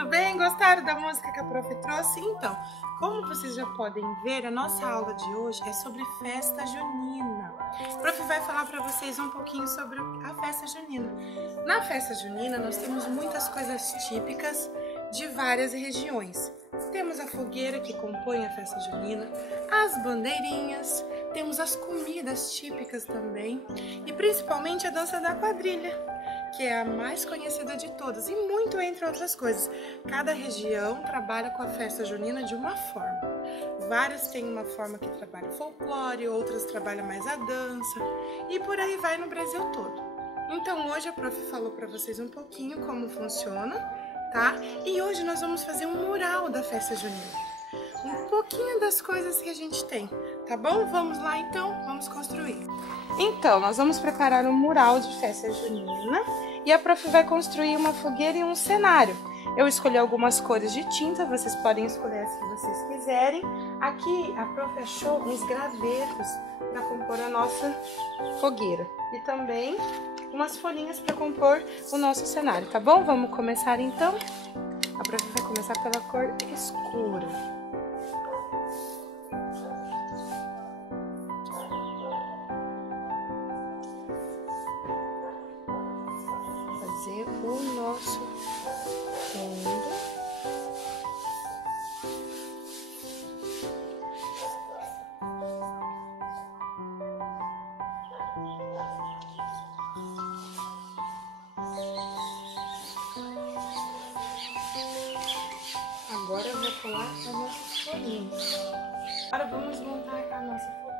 tudo bem? Gostaram da música que a prof trouxe? Então, como vocês já podem ver, a nossa aula de hoje é sobre festa junina. A prof vai falar para vocês um pouquinho sobre a festa junina. Na festa junina, nós temos muitas coisas típicas de várias regiões. Temos a fogueira que compõe a festa junina, as bandeirinhas, temos as comidas típicas também e principalmente a dança da quadrilha, que é a mais conhecida de todas, e muito entre outras coisas. Cada região trabalha com a festa junina de uma forma. Várias têm uma forma que trabalha o folclore, outras trabalham mais a dança, e por aí vai no Brasil todo. Então hoje a prof falou para vocês um pouquinho como funciona, tá? E hoje nós vamos fazer um mural da festa junina. Um pouquinho das coisas que a gente tem, tá bom? Vamos lá então, vamos construir. Então, nós vamos preparar um mural de festa junina e a prof vai construir uma fogueira e um cenário. Eu escolhi algumas cores de tinta, vocês podem escolher as que vocês quiserem. Aqui a prof achou uns gravetos para compor a nossa fogueira e também umas folhinhas para compor o nosso cenário, tá bom? Vamos começar então? A prof vai começar pela cor escura. Fazer o nosso fundo. Agora eu vou colar as nossas folhinhas. Agora vamos montar a nossa fogueira.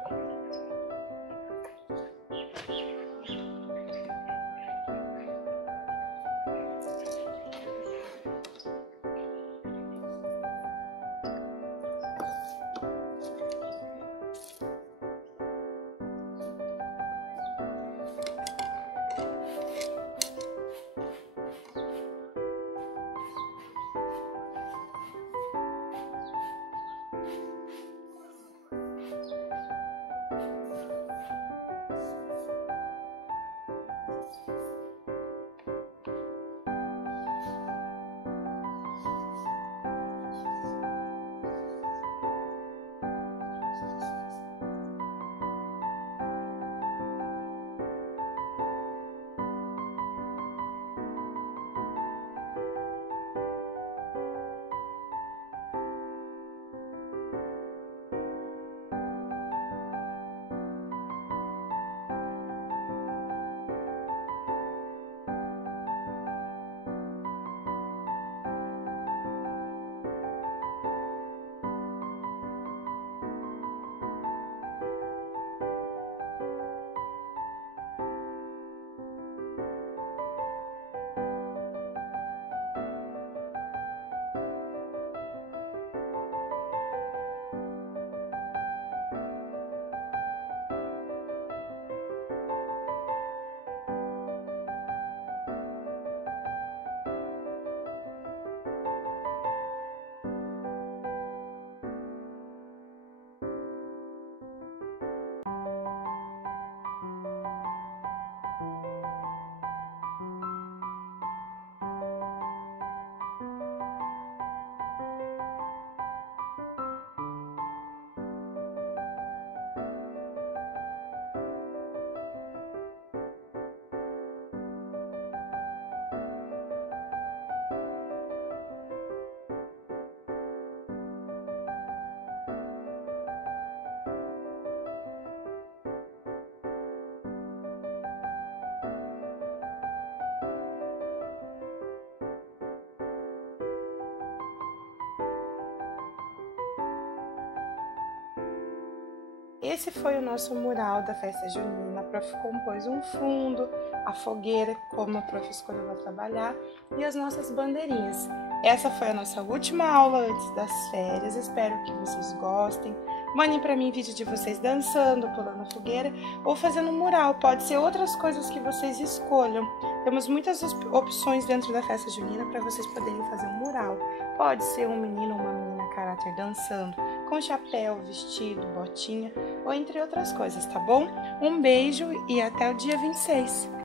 Esse foi o nosso mural da festa junina. A prof compôs um fundo, a fogueira, como a prof escolheu para trabalhar, e as nossas bandeirinhas. Essa foi a nossa última aula antes das férias. Espero que vocês gostem. Mandem para mim vídeo de vocês dançando, pulando a fogueira ou fazendo um mural. Pode ser outras coisas que vocês escolham. Temos muitas opções dentro da festa junina para vocês poderem fazer um mural. Pode ser um menino ou uma menina caráter dançando, com chapéu, vestido, botinha ou entre outras coisas, tá bom? Um beijo e até o dia 26.